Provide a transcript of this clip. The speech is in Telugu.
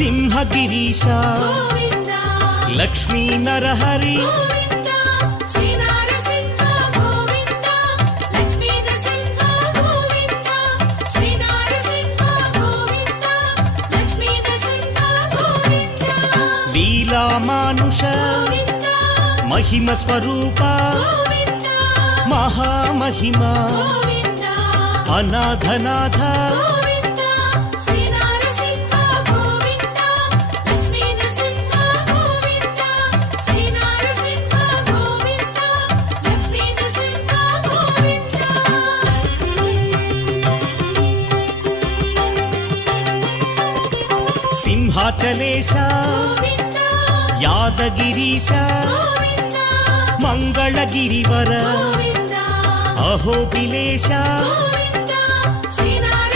సింహగిరీశ లక్ష్మీ నరహరి లీలా మానుష మహిమ స్వరూప మహామహిమ అనాథనాథ సింహాచలేశ యాదగిరీశ మంగళగిరివర అహోబిలేశ